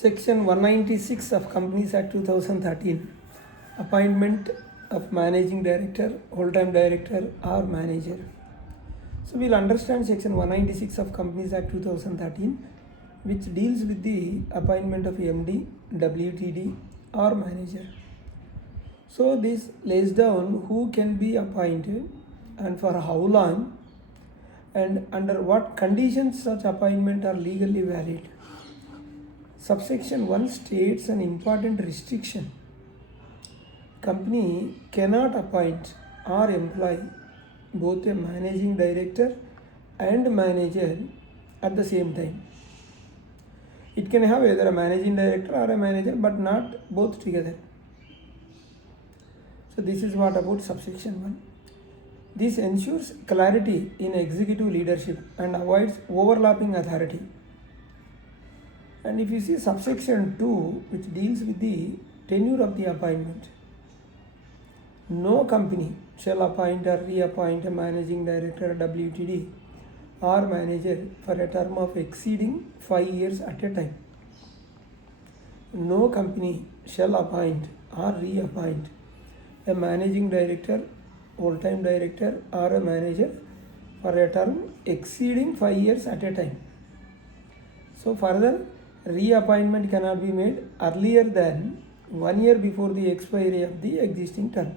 Section 196 of Companies Act 2013, appointment of managing director, whole-time director or manager. So we'll understand section 196 of Companies Act 2013, which deals with the appointment of MD, WTD or manager. So this lays down who can be appointed and for how long and under what conditions such appointment are legally valid. Subsection 1 states an important restriction. Company cannot appoint or employ both a managing director and manager at the same time. It can have either a managing director or a manager, but not both together. So this is what about subsection 1. This ensures clarity in executive leadership and avoids overlapping authority. And if you see subsection 2, which deals with the tenure of the appointment, no company shall appoint or reappoint a managing director, WTD or manager for a term of exceeding 5 years at a time. No company shall appoint or reappoint a managing director, whole-time director or a manager for a term exceeding 5 years at a time. So further, reappointment cannot be made earlier than 1 year before the expiry of the existing term.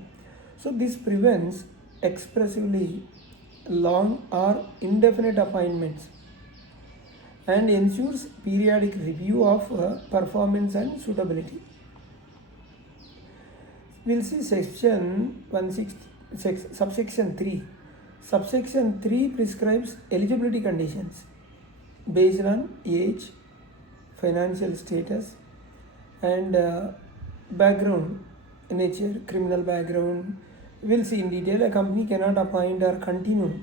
So this prevents expressively long or indefinite appointments and ensures periodic review of performance and suitability. We'll see section 16, subsection 3. Subsection 3 prescribes eligibility conditions based on age, financial status and background nature, criminal background. We'll see in detail. A company cannot appoint or continue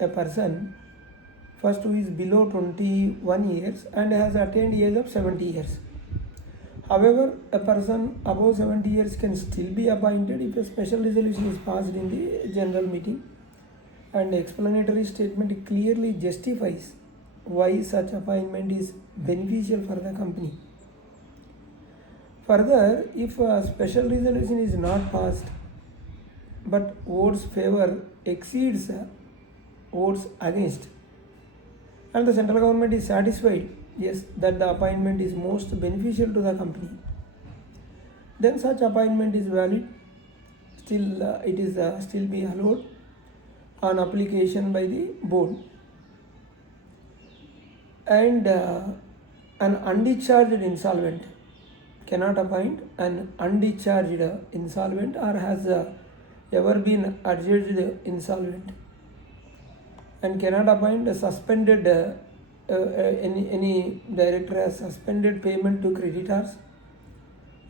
a person first who is below 21 years and has attained age of 70 years. However, a person above 70 years can still be appointed if a special resolution is passed in the general meeting and explanatory statement clearly justifies why such appointment is beneficial for the company. Further, if a special resolution is not passed but votes favor exceeds votes against and the central government is satisfied, yes, that the appointment is most beneficial to the company, then such appointment is valid. Still, it is still be allowed on application by the board. And an undischarged insolvent cannot appoint an undischarged insolvent or has ever been adjudged insolvent, and cannot appoint a suspended any director has suspended payment to creditors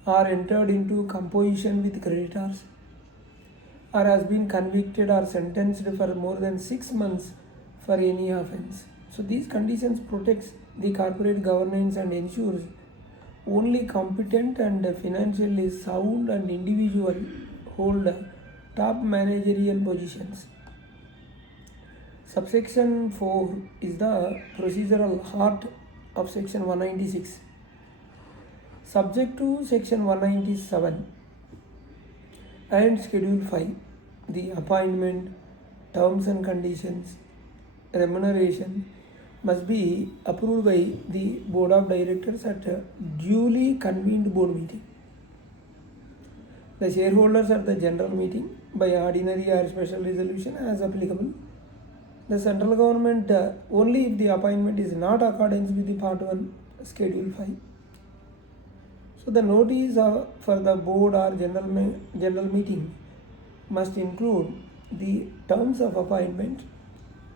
or entered into composition with creditors or has been convicted or sentenced for more than 6 months for any offense. So these conditions protects the corporate governance and ensures only competent and financially sound and individual hold top managerial positions. Subsection 4 is the procedural heart of section 196. Subject to section 197 and schedule 5, the appointment, terms and conditions, remuneration must be approved by the board of directors at a duly convened board meeting. The shareholders at the general meeting by ordinary or special resolution as applicable. The central government only if the appointment is not accordance with the part 1 schedule 5. So the notice for the board or general meeting must include the terms of appointment,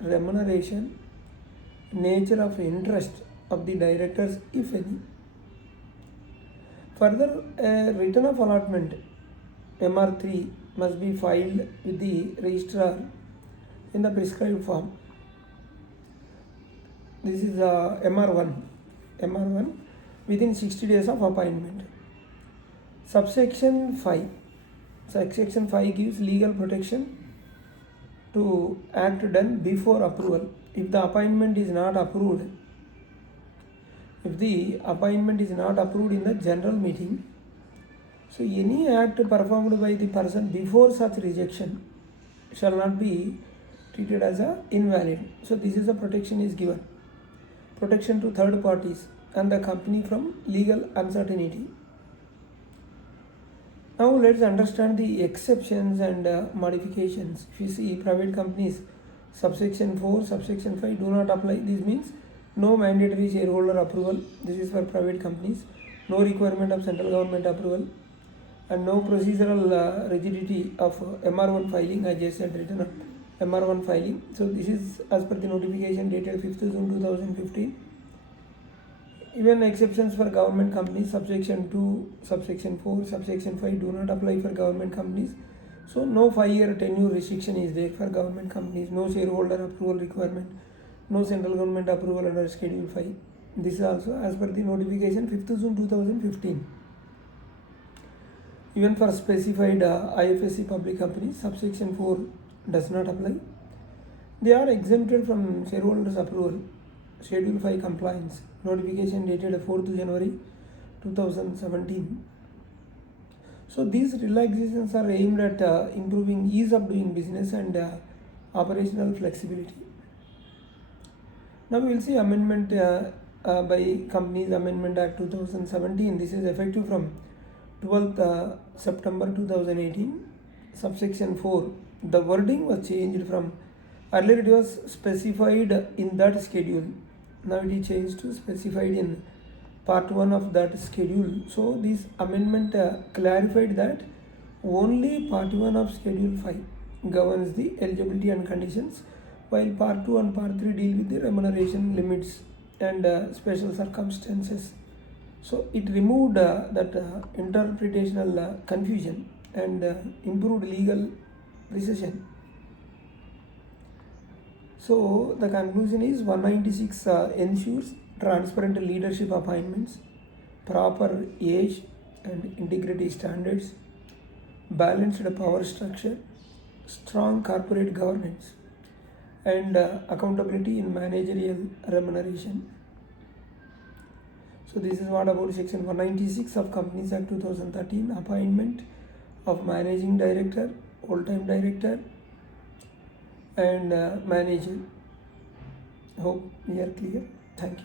remuneration, nature of interest of the directors if any. Further, a written of allotment MR3 must be filed with the registrar in the prescribed form. This is MR1 within 60 days of appointment. Subsection 5 gives legal protection to act done before approval. If the appointment is not approved if the appointment is not approved in the general meeting, so any act performed by the person before such rejection shall not be treated as a invalid. So this is a protection is given. Protection to third parties and the company from legal uncertainty. Now let's understand the exceptions and modifications. If you see private companies, subsection 4, subsection 5 do not apply. This means no mandatory shareholder approval. This is for private companies. No requirement of central government approval. And no procedural rigidity of MR1 filing. I just said written up MR1 filing. So this is as per the notification dated 5th June 2015. Even exceptions for government companies, subsection 2, subsection 4, subsection 5 do not apply for government companies. So no 5-year tenure restriction is there for government companies, no shareholder approval requirement, no central government approval under Schedule 5. This is also as per the notification 5th June 2015. Even for specified IFSC public companies, subsection 4 does not apply. They are exempted from shareholders approval, Schedule 5 compliance, notification dated 4th January 2017. So these relaxations are aimed at improving ease of doing business and operational flexibility. Now we will see amendment by Companies Amendment Act 2017. This is effective from 12th September 2018. Subsection 4. The wording was changed from earlier it was specified in that schedule. Now it is changed to specified in part 1 of that schedule. So this amendment clarified that only part 1 of schedule 5 governs the eligibility and conditions, while part 2 and part 3 deal with the remuneration limits and special circumstances. So it removed that interpretational confusion and improved legal precision. So the conclusion is 196 ensures transparent leadership appointments, proper age and integrity standards, balanced power structure, strong corporate governance, and accountability in managerial remuneration. So this is what about section 196 of Companies Act 2013, appointment of managing director, full-time director, and manager. Hope we are clear. Thank you.